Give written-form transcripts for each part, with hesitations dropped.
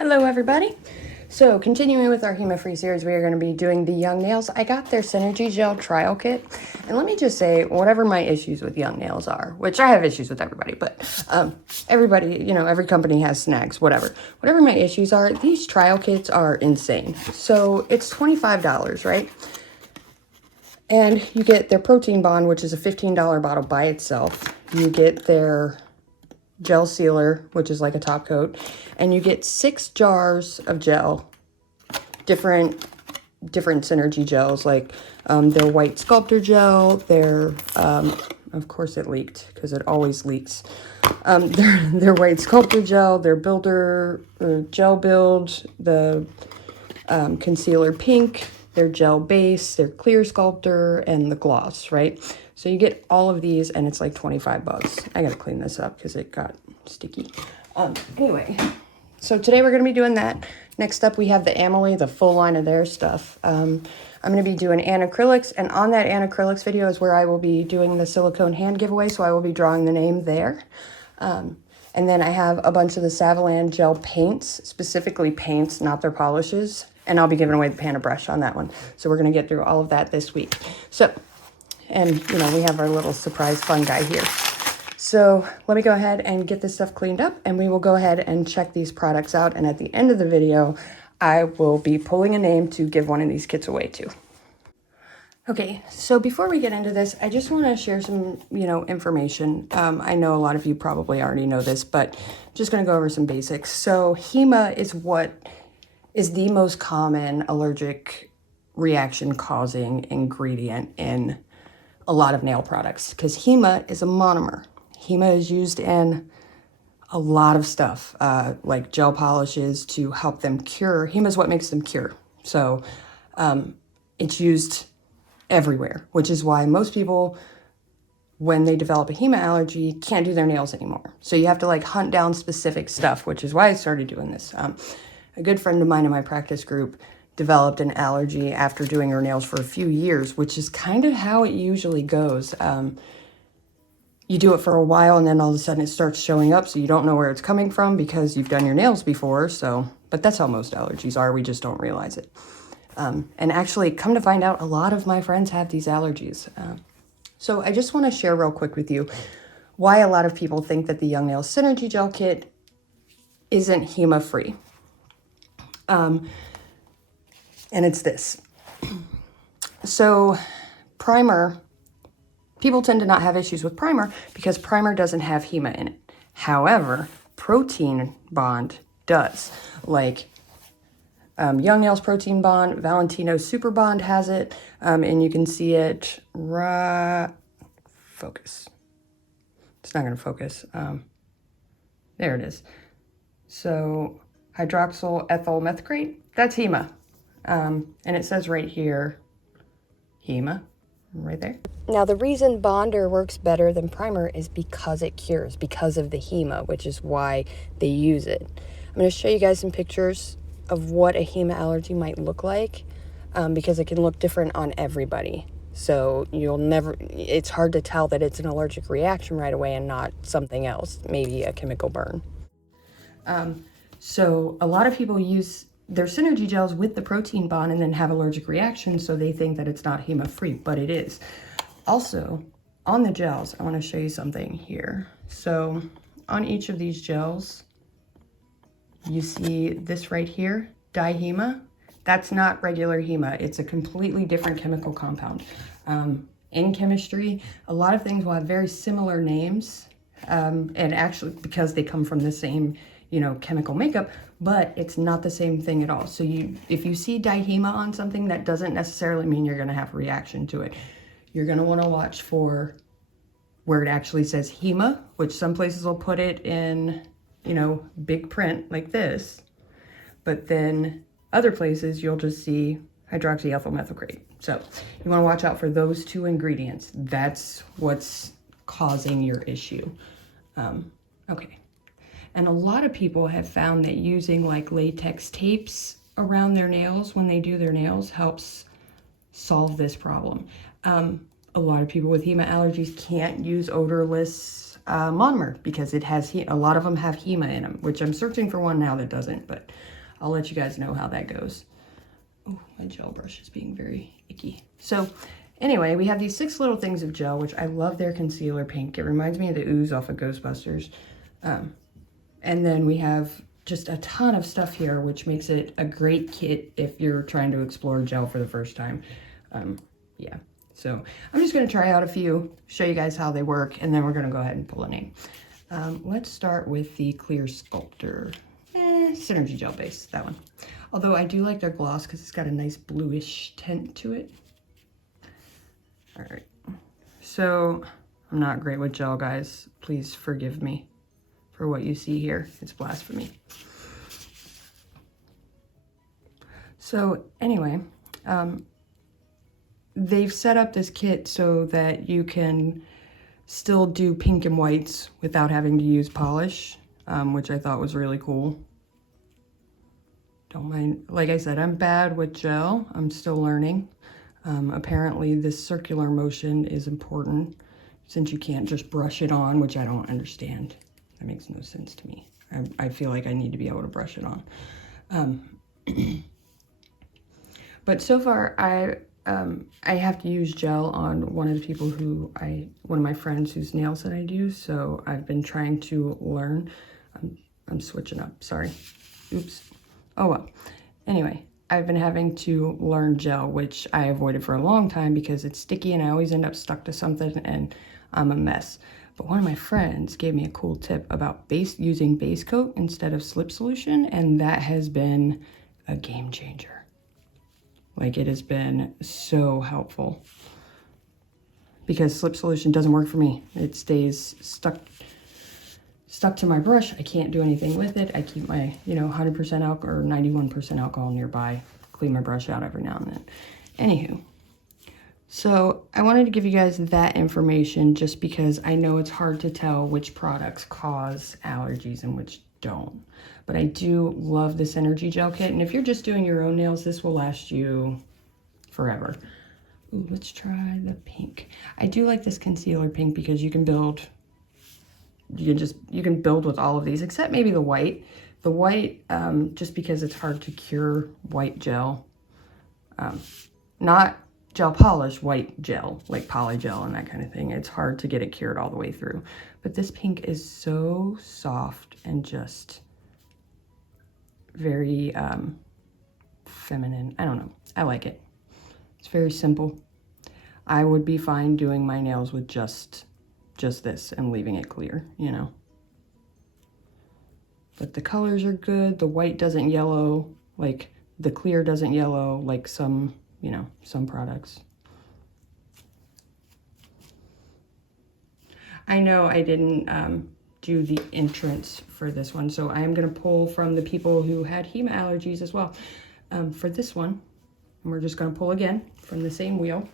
Hello everybody. So continuing with our Hema free series, we are going to be doing the Young Nails. I got their Synergy Gel trial kit, and let me just say, whatever my issues with Young Nails are, which I have issues with everybody, but everybody, every company has snags, whatever my issues are, these trial kits are insane. So it's $25, right? And you get their protein bond, which is a $15 bottle by itself. You get their gel sealer, which is like a top coat, and you get 6 jars of gel, different Synergy gels, like their white Sculptor gel, their of course it leaked because it always leaks, their white Sculptor gel, their builder gel build, the concealer pink, their gel base, their clear Sculptor, and the gloss, right? So you get all of these, and it's like 25 bucks. I gotta clean this up because it got sticky. Anyway, so today we're gonna be doing that. Next up, we have the Emily, the full line of their stuff. I'm gonna be doing anacrylics, and on that anacrylics video is where I will be doing the silicone hand giveaway, so I will be drawing the name there. And then I have a bunch of the Savalan gel paints, specifically paints, not their polishes. And I'll be giving away the Panda brush on that one. So we're going to get through all of that this week. So, and we have our little surprise fun guy here. So let me go ahead and get this stuff cleaned up, and we will go ahead and check these products out. And at the end of the video, I will be pulling a name to give one of these kits away to. Okay, so before we get into this, I just want to share some, information. I know a lot of you probably already know this, but I'm just going to go over some basics. So Hema is the most common allergic reaction causing ingredient in a lot of nail products, because Hema is a monomer. Hema is used in a lot of stuff, like gel polishes to help them cure. Hema is what makes them cure. So it's used everywhere, which is why most people, when they develop a Hema allergy, can't do their nails anymore. So you have to hunt down specific stuff, which is why I started doing this. A good friend of mine in my practice group developed an allergy after doing her nails for a few years, which is kind of how it usually goes. You do it for a while, and then all of a sudden it starts showing up, so you don't know where it's coming from because you've done your nails before. But that's how most allergies are. We just don't realize it. And actually, come to find out, a lot of my friends have these allergies. So I just want to share real quick with you why a lot of people think that the Young Nails Synergy Gel Kit isn't Hema free. And it's this. So primer, people tend to not have issues with primer because primer doesn't have Hema in it. However, protein bond does. Like Young Nails Protein Bond, Valentino Super Bond has it, and you can see it focus. It's not going to focus. There it is. So hydroxyl ethyl methacrate, that's Hema. And it says right here, Hema, right there. Now, the reason Bonder works better than primer is because it cures, because of the Hema, which is why they use it. I'm going to show you guys some pictures of what a Hema allergy might look like, because it can look different on everybody. So it's hard to tell that it's an allergic reaction right away and not something else, maybe a chemical burn. So a lot of people use their Synergy gels with the protein bond and then have allergic reactions, so they think that it's not Hema free, but it is. Also, on the gels, I want to show you something here. So on each of these gels, you see this right here, dihema. That's not regular Hema. It's a completely different chemical compound. In chemistry, a lot of things will have very similar names, and actually because they come from the same chemical makeup, but it's not the same thing at all. So if you see dihema on something, that doesn't necessarily mean you're going to have a reaction to it. You're going to want to watch for where it actually says Hema, which some places will put it in, big print like this, but then other places you'll just see hydroxyethyl methacrate. So you want to watch out for those two ingredients. That's what's causing your issue. Okay. And a lot of people have found that using latex tapes around their nails when they do their nails helps solve this problem. A lot of people with Hema allergies can't use odorless monomer because it has, a lot of them have Hema in them, which I'm searching for one now that doesn't, but I'll let you guys know how that goes. Oh, my gel brush is being very icky. So anyway, we have these 6 little things of gel, which I love their concealer pink. It reminds me of the ooze off of Ghostbusters. And then we have just a ton of stuff here, which makes it a great kit if you're trying to explore gel for the first time. Yeah, so I'm just going to try out a few, show you guys how they work, and then we're going to go ahead and pull a name. Let's start with the Clear Sculptor. Synergy Gel Base, that one. Although I do like their gloss because it's got a nice bluish tint to it. All right, so I'm not great with gel, guys. Please forgive me for what you see here. It's blasphemy. So anyway, they've set up this kit so that you can still do pink and whites without having to use polish, which I thought was really cool. Don't mind, like I said, I'm bad with gel. I'm still learning. Apparently this circular motion is important since you can't just brush it on, which I don't understand. That makes no sense to me. I feel like I need to be able to brush it on. But so far, I have to use gel on one of the people who one of my friends whose nails that I do. So I've been trying to learn. I'm switching up, sorry. Oops. Oh well. Anyway, I've been having to learn gel, which I avoided for a long time because it's sticky and I always end up stuck to something and I'm a mess. But one of my friends gave me a cool tip about using base coat instead of slip solution, and that has been a game changer. Like, it has been so helpful because slip solution doesn't work for me. It stays stuck to my brush. I can't do anything with it. I keep my, 100% alcohol or 91% alcohol nearby, clean my brush out every now and then. Anywho, so I wanted to give you guys that information just because I know it's hard to tell which products cause allergies and which don't. But I do love this Synergy Gel Kit, and if you're just doing your own nails, this will last you forever. Ooh, let's try the pink. I do like this concealer pink because you can build with all of these, except maybe the white. The white, just because it's hard to cure white gel. Not gel polish, white gel, like polygel and that kind of thing. It's hard to get it cured all the way through. But this pink is so soft and just very feminine. I don't know. I like it. It's very simple. I would be fine doing my nails with just this and leaving it clear, But the colors are good. The white doesn't yellow, like the clear doesn't yellow like some, some products. I know I didn't do the entrance for this one, so I am going to pull from the people who had Hema allergies as well. For this one, and we're just going to pull again from the same wheel.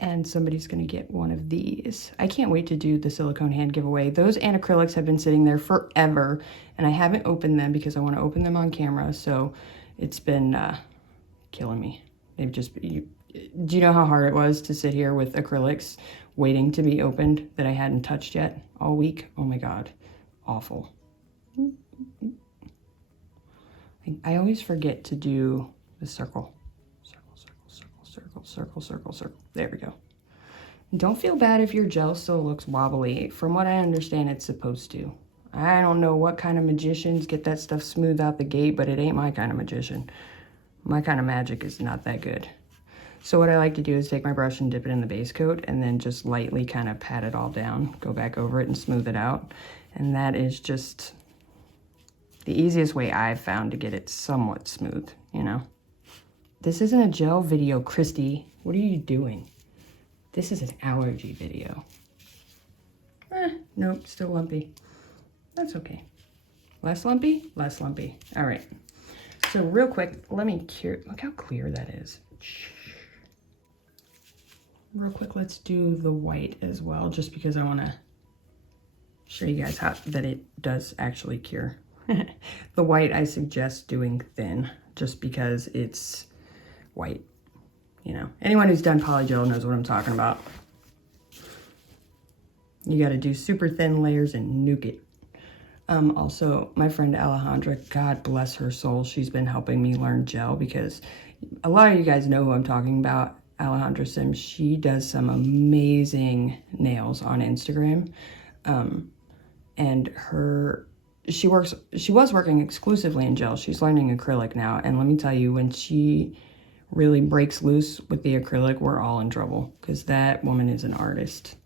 And somebody's going to get one of these. I can't wait to do the silicone hand giveaway. Those and acrylics have been sitting there forever, and I haven't opened them because I want to open them on camera, so it's been killing me. They've just, do you know how hard it was to sit here with acrylics waiting to be opened that I hadn't touched yet all week? Oh my God, awful. I always forget to do the circle. Circle. There we go. Don't feel bad if your gel still looks wobbly. From what I understand, it's supposed to. I don't know what kind of magicians get that stuff smooth out the gate, but it ain't my kind of magician. My kind of magic is not that good. So what I like to do is take my brush and dip it in the base coat and then just lightly kind of pat it all down, go back over it and smooth it out. And that is just the easiest way I've found to get it somewhat smooth, This isn't a gel video, Christy. What are you doing? This is an allergy video. Nope, still lumpy. That's okay. Less lumpy? Less lumpy. All right. So real quick, let me cure. Look how clear that is. Real quick, let's do the white as well, just because I want to show you guys how that it does actually cure. The white I suggest doing thin, just because it's white. Anyone who's done polygel knows what I'm talking about. You got to do super thin layers and nuke it. Also, my friend Alejandra, God bless her soul, she's been helping me learn gel because a lot of you guys know who I'm talking about. Alejandra Sims, she does some amazing nails on Instagram. And she was working exclusively in gel. She's learning acrylic now. And let me tell you, when she really breaks loose with the acrylic, we're all in trouble because that woman is an artist.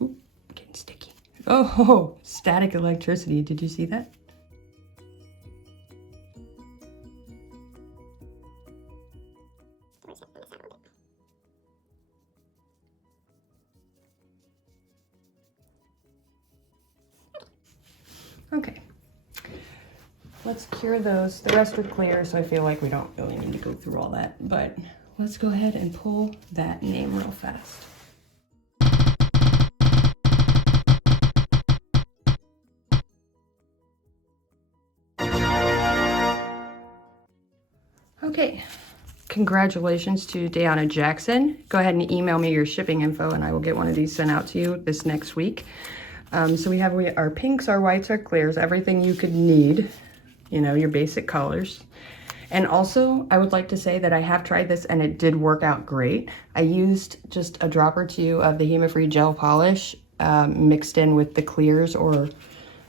Ooh, getting sticky. Oh, static electricity. Did you see that? Okay. Let's cure those. The rest are clear, so I feel like we don't really need to go through all that. But let's go ahead and pull that name real fast. Okay, congratulations to Deanna Jackson. Go ahead and email me your shipping info and I will get one of these sent out to you this next week. So we have our pinks, our whites, our clears, everything you could need, you know, your basic colors. And also, I would like to say that I have tried this and it did work out great. I used just a drop or two of the Hema Free gel polish mixed in with the clears or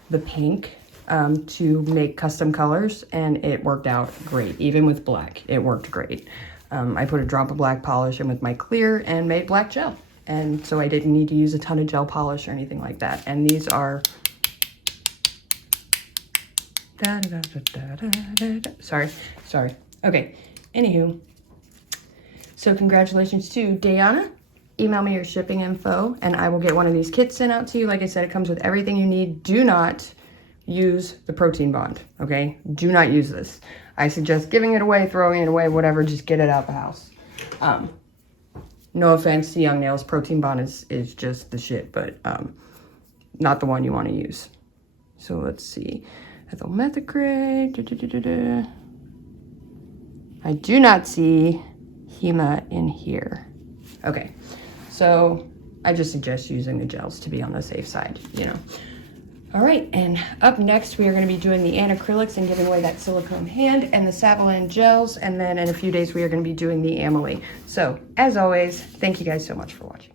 the pink to make custom colors, and it worked out great. Even with black, it worked great. I put a drop of black polish in with my clear and made black gel. And so I didn't need to use a ton of gel polish or anything like that. And these are... Sorry. Okay, anywho. So congratulations to Deanna. Email me your shipping info and I will get one of these kits sent out to you. Like I said, it comes with everything you need. Do not use the protein bond, okay? Do not use this. I suggest giving it away, throwing it away, whatever, just get it out the house. No offense to Young Nails, protein bond is just the shit, but not the one you want to use. So let's see. Ethyl methacrate. I do not see Hema in here. Okay, so I just suggest using the gels to be on the safe side, you know. All right, and up next we are going to be doing the anacrylics and giving away that silicone hand and the Savlon gels, and then in a few days we are going to be doing the Amelie. So, as always, thank you guys so much for watching.